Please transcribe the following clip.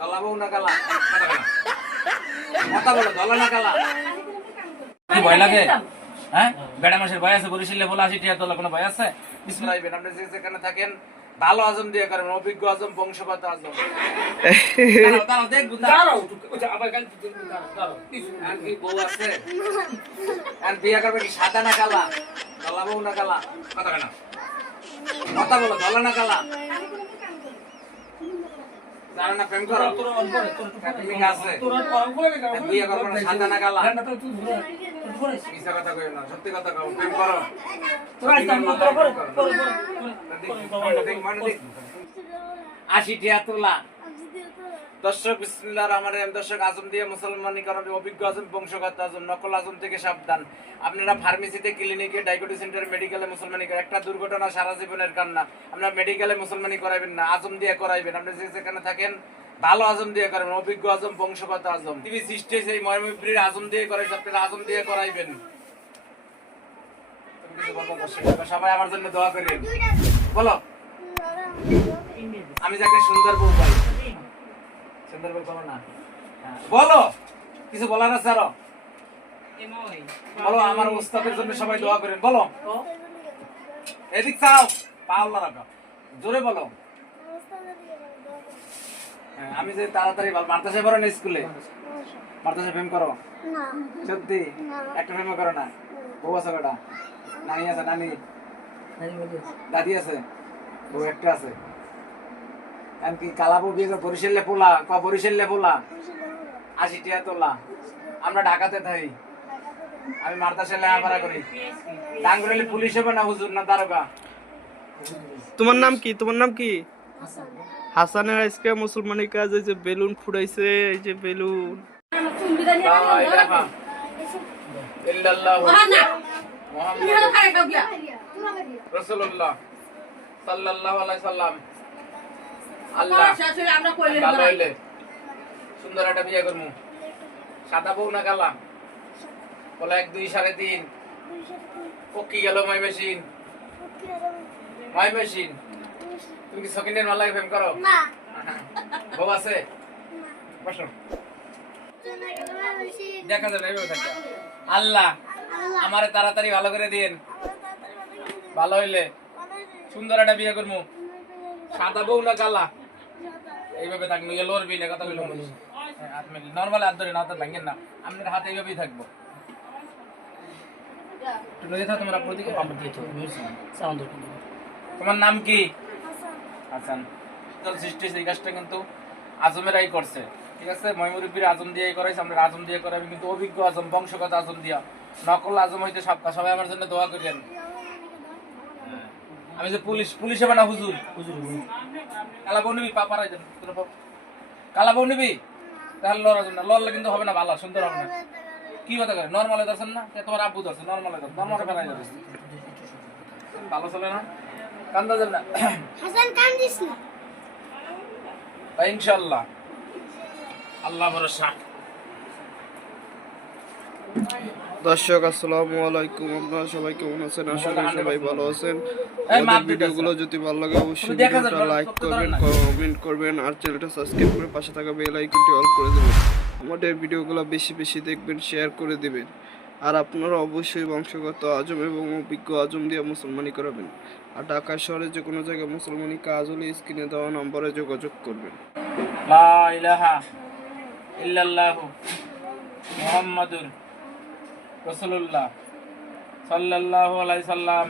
দলা বউ না কালা? কথা বলো দলা না কালা? কি ভয় লাগে? হ্যাঁ? বেড়া মাসের ভয় আছে বরিশালে বলে আশি টিয়ার দলা কোনো ভয় আছে? বিসমিল্লাহ আপনি যেখানে থাকেন ভালো আজম দিয়ে করেন অভিজ্ঞ আজম বংশগত আজম। দাঁড়াও, দাঁড়াও, দেখব, দাঁড়াও। আর বউ আছে? আর বিয়ে করবে কি সাদা না কালা? বউ না কালা? কথা কেন কথা বলো দলা না কালা? জানো না প্রেম করো প্রেমিক আছে আর বিয়ে করবে না সাদা না কালা মিশা কথা কইও না সত্যি কথা কও প্রেম করো আশি টিয়া তোলা দর্শক বিসমিল্লাহ রহমান রহিম। দর্শক, আজম দিয়ে মুসলমানি করার অভিজ্ঞ আজম, বংশগত আজম, নকল আজম থেকে সাবধান। আপনারা ফার্মেসিতে, ক্লিনিকে ডায়াবেটিস সেন্টার, মেডিকেলে মুসলমানি করেন একটা দুর্ঘটনা সারা জীবনের কান্না। আপনারা মেডিকেলে মুসলমানি করাইবেন না, আজম দিয়ে করাইবেন। আপনি যে যেখানে থাকেন, ভালো আজম দিয়ে করাবেন, অভিজ্ঞ আজম, বংশগত আজম। টিভি সৃষ্টি সেই ময়মুদ্রির আজম দিয়ে করাইছে, আপনারা আজম দিয়ে করাইবেন? সবাই আমার জন্য দোয়া করেন বলো। আমি যাকে সুন্দর বউ পাই। সুন্দর না। হ্যাঁ, বলো। কিছু বলার আছে আরও? বলো আমার উস্তাদের জন্য সবাই দোয়া করেন। বলো। এদিক চাও। পাওলা রাখো। জোরে বলো। হ্যাঁ, আমি যে তাড়াতাড়ি ভালো মার্তাসে পড়ো না স্কুলে? মার্তাসে প্রেম করো? সত্যি? একটা প্রেম করো না? বউ আছে কটা নানি আছে নানি? দাদি আছে? বউ একটা আছে। এমনকি কালাবু বিয়ে করে বরিশালে পোলা ক বরিশালে পোলা? আশি টিয়া তোলা। আমরা ঢাকাতে থাকি আমি মার্তাসে লেখাপড়া করি। টাঙ্গুরালি পুলিশ হবে না হুজুর না দারোগা? তোমার নাম কি? তোমার নাম কি? হাসানের আজকে মুসলমানের কাজ এই যে বেলুন ফুটাইছে এই যে বেলুন। ইল্লাল্লাহু সাল্লাল্লাহু আলাইহি সাল্লাম। আল্লাহ। ভালো হইলে। সুন্দর একটা বিয়ে করমু। সাদা বউ না কালা? বলে এক দুই সাড়ে তিন। পক্কি গেল মাই মেশিন। My machine. তুমি কি সকিনের মালায় প্রেম করো? বউ আছে? বসো। দেখা যাবে আল্লাহ আমারে তাড়াতাড়ি ভালো করে দিন ভালো হইলে। সুন্দর একটা বিয়ে করমু। সাদা বউ না কালা? এইভাবে থাকব ইয়ে লড়বি না কথা বলব নর্মাল হাত ধরে না হাত ভাঙেন না। আপনার হাত এইভাবেই থাকব। তোমার নাম কি? হাসান। তোর সৃষ্টি সেই কাজটা কিন্তু আজমেরাই করছে। ঠিক আছে? ময়মুরব্বীর আজম দিয়ে করাইছে আমরা আজম দিয়ে করাবি কিন্তু অভিজ্ঞ আজম বংশগত আজম দিয়া। নকল আজম হইতে সব সবাই আমার জন্য দোয়া করেন আমি যে পুলিশ পুলিশ হবে না হুজুর হুজুর। কালা বউ নিবি দেন কালা বউ নিবি? তাহলে লড়া যাবে না লড়লে কিন্তু হবে না ভালো সুন্দর হবে না। কি কথা করে নর্মালে ধরছেন না? তোমার আব্বু ধরছে নর্মালে ধর নর্মালে ফেলাই যাবে ভালো চলে না? কান্দা যাবে না? হাসান কান্দিস না। ভাই, ইনশাল্লাহ আল্লাহ ভরসা। দর্শক আসসালামু আলাইকুম। আপনারা সবাই কেমন আছেন? আশা করি সবাই ভালো আছেন। আমাদের ভিডিওগুলো যদি ভালো লাগে অবশ্যই ভিডিওটা লাইক করবেন কমেন্ট করবেন আর চ্যানেলটা সাবস্ক্রাইব করে পাশে থাকা বেল আইকনটি অল করে দেবেন। আমাদের ভিডিওগুলো বেশি বেশি দেখবেন শেয়ার করে দিবেন। আর আপনারা অবশ্যই বংশগত আজম এবং অভিজ্ঞ আজম দিয়ে মুসলমানি করাবেন। আর ঢাকা শহরে যে কোনো জায়গায় মুসলমানি কাজ হলে স্ক্রিনে দেওয়া নম্বরে যোগাযোগ করবেন। লা ইলাহা ইল্লাল্লাহু মুহাম্মাদুর রাসূলুল্লাহ সাল্লাহ আলাই সাল্লাম